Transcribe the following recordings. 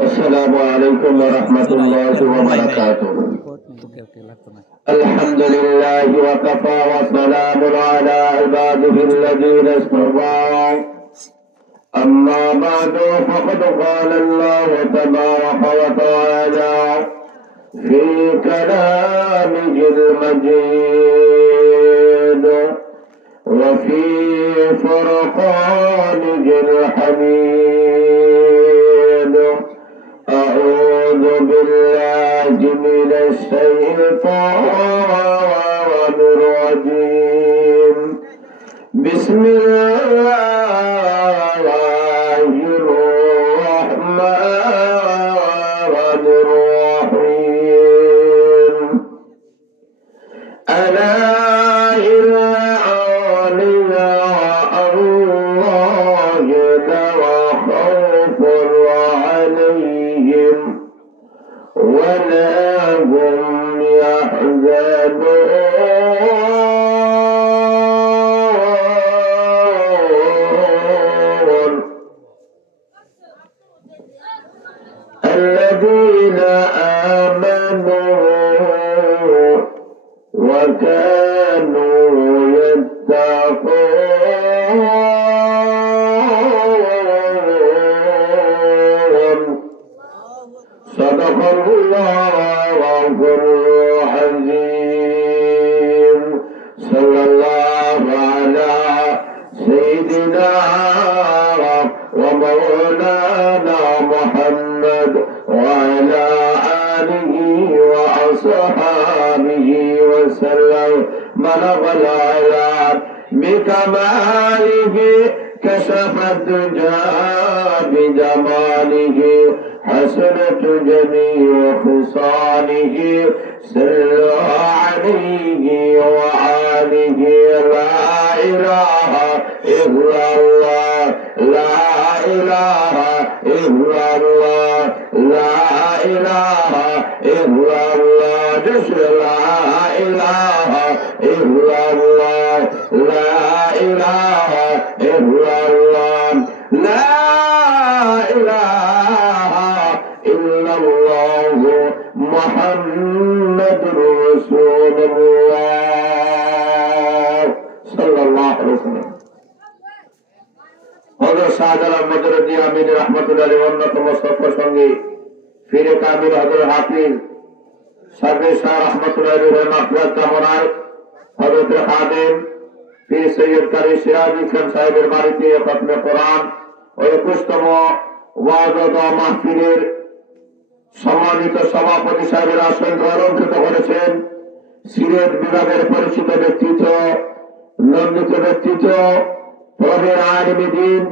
السلام عليكم ورحمة الله وبركاته. الحمد لله وكفى وسلام على عباده الذين اصطفى. أما بعد فقد قال الله تبارك وتعالى في كلامه المجيد وفي فرقانه الحميد. أعوذ بالله من الشيطان الرجيم. بسم الله الرحمن الرحيم. ألا ولا هم يحزنون. الذين آمنوا وكانوا يتقون. صدق الله العظيم. صلى الله على سيدنا ومولانا محمد وعلى آله وأصحابه وسلم. بلغ العلام بكماله كشف الدجى بجماله حسنة جميع خصاله. صلوا عليه وآله. لا إله إلا الله لا إله إلا الله لا إله إلا الله. جس لا إله إلا الله لا إله إلا الله لا إله إلا الله محمد رسول الله صلى الله عليه وسلم. হযরত শাহজালাল আহমদ রাদিয়াল্লাহু আমিন রাহমাতুল্লাহ আলাইহি অন্যতম সফর সঙ্গী ফিরে কামিল হযরত হাফিজ সার্ভে শাহ রাহমাতুল্লাহ আলাইহি মাগফিরাত কামনায় হযরত খাদেম পীর সৈয়দ কারি সিরাজি খান সাহেবের বাড়িতে খতমে কোরআন ও 21তম ওয়াজ ও মাহফিলের সম্মানিত সভাপতি সাহেবের আসন অলঙ্কৃত করেছেন সিলেট বিভাগের পরিচিত ব্যক্তিত্ব, নন্দিত ব্যক্তিত্ব, প্রবীণ আলিম দ্বীন,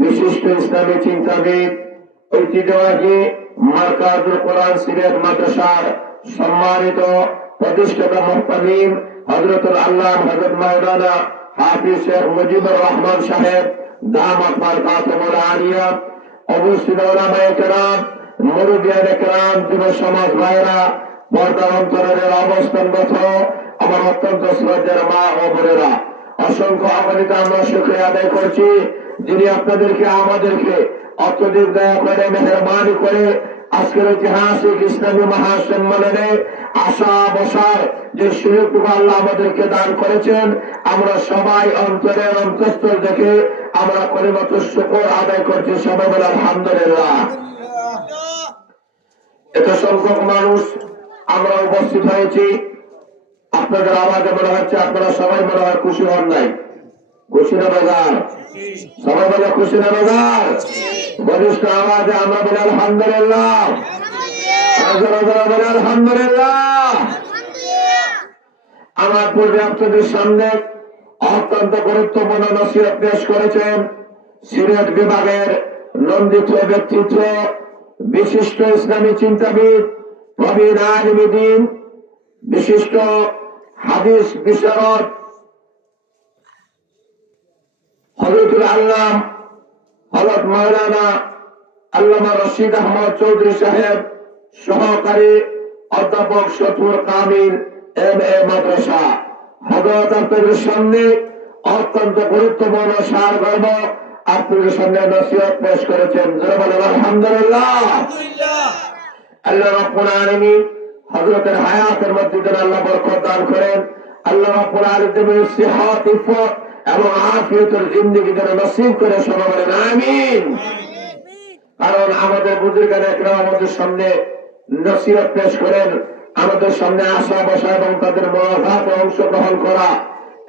বিশিষ্ট ইসলামী চিন্তাবিদ, ঐতিহ্যবাহী মারকাজুল কোরআন সিলেট মাদ্রাসার সম্মানিত প্রতিষ্ঠাতা মুহতামিম হযরতুল আল্লাহ হযরত মাওলানা হাফিজ শেখ মুজিবুর রহমান সাহেব দামাত বারকাতুহুল আলিয়া, অবস্থিত উলামায়ে কেরাম, মুরব্বিয়ানে কেরাম, যুব সমাজ ভাইরা, পর্দা অন্তরের অবস্থানরত আমার অত্যন্ত শ্রদ্ধেয় মা ও বোনেরা, অসংখ্য অগণিত আমরা শুকরিয়া আদায় করছি যিনি আপনাদেরকে আমাদেরকে অত্যধিক দয়া করে মেহেরবানি করে আজকের ঐতিহাসিক ইসলামী মহাসম্মেলনে আসা বসার যে সুযোগটুকু আল্লাহ আমাদেরকে দান করেছেন, আমরা সবাই অন্তরের অন্তঃস্থল থেকে আমরা কলিমাতুশ শুকর আদায় করছি। সবাই বলে আলহামদুলিল্লাহ। এত সংখ্যক মানুষ আমরা উপস্থিত হয়েছি, আপনাদের আওয়াজে মনে হচ্ছে আপনারা সবাই মনে হয় খুশি হন নাই। খুশি না বাজার? সবাই বলে খুশি না বাজার? বলিষ্ঠ আওয়াজে আমরা বলি আলহামদুলিল্লাহ। বলে আলহামদুলিল্লাহ। আমার পূর্বে আপনাদের সামনে অত্যন্ত গুরুত্বপূর্ণ নসিহত পেশ করেছেন সিলেট বিভাগের নন্দিত ব্যক্তিত্ব, বিশিষ্ট ইসলামী চিন্তাবিদ, প্রবীণ আলিম দ্বীন, বিশিষ্ট হাদিস বিশারদ হযরতুল আল্লাম হযরত মাওলানা আল্লামা রশিদ আহমদ চৌধুরী সাহেব, সহকারী অধ্যাপক শফিউল কামিল MA মাদ্রাসা। হযরত আপনাদের সামনে অত্যন্ত গুরুত্বপূর্ণ সারমর্ম আপনাদের সামনে নসিহত পেশ করেছেন। যারা বলেন আলহামদুলিল্লাহ। আল্লাহ রাব্বুল আলামিন হযরতের হায়াতের মধ্যে যেন আল্লাহ বরকত দান করেন। আল্লাহ রাব্বুল আলামিন সিহাত ইফত এবং আফিয়তের জিন্দেগি যেন নসিব করে। সবাই বলেন আমিন। কারণ আমাদের বুজুর্গান একরাম আমাদের সামনে নসিহত পেশ করেন, আমাদের সামনে আসা বসা এবং তাদের মুলাকাতে অংশগ্রহণ করা,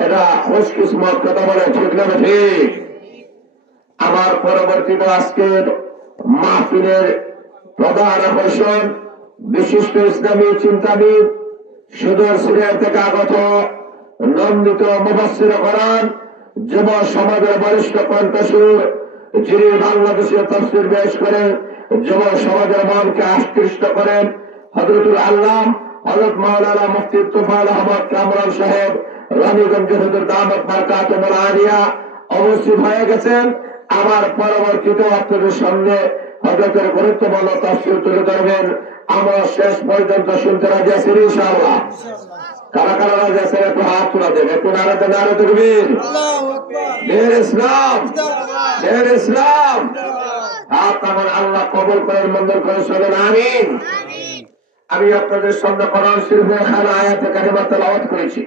এটা খুশকিসমত। কথা বলে ঠিক না ঠিক? আমার পরবর্তীতে আজকের মাহফিলের প্রধান আকর্ষণ বিশিষ্ট ইসলামী চিন্তাবিদ, সুদূর সিরিয়া থেকে আগত নন্দিত মুফাসসির কোরআন, যুব সমাজের বরিষ্ঠ কণ্ঠস্বর, যিনি বাংলাদেশে তাফসীর পেশ করেন, যুব সমাজের মনকে আকৃষ্ট করেন, হযরতুল আল্লাম হযরত মাওলানা মুফতি তুফাইল আহমদ কামরান সাহেব রানীগঞ্জ হুজুর দামত বারকাতুল আলিয়া অবস্থিত হয়ে গেছেন। আমার পরবর্তীতে আপনাদের সামনে হযরতের গুরুত্বপূর্ণ তাফসীর তুলে ধরবেন। আমরা শেষ পর্যন্ত শুনতে রাজি আছি ইনশাআল্লাহ। কারা কারা রাজি আছেন একটু হাত তুলে দেন, একটু নারে তাকবীর। দিন ইসলাম, দিন ইসলাম। হাত আমার আল্লাহ কবুল করেন, মঞ্জুর করেন, বলেন আমিন। আমি আপনাদের সামনে কোরআন শরীফের খানা আয়াতে কারিমা তেলাওয়াত করেছি।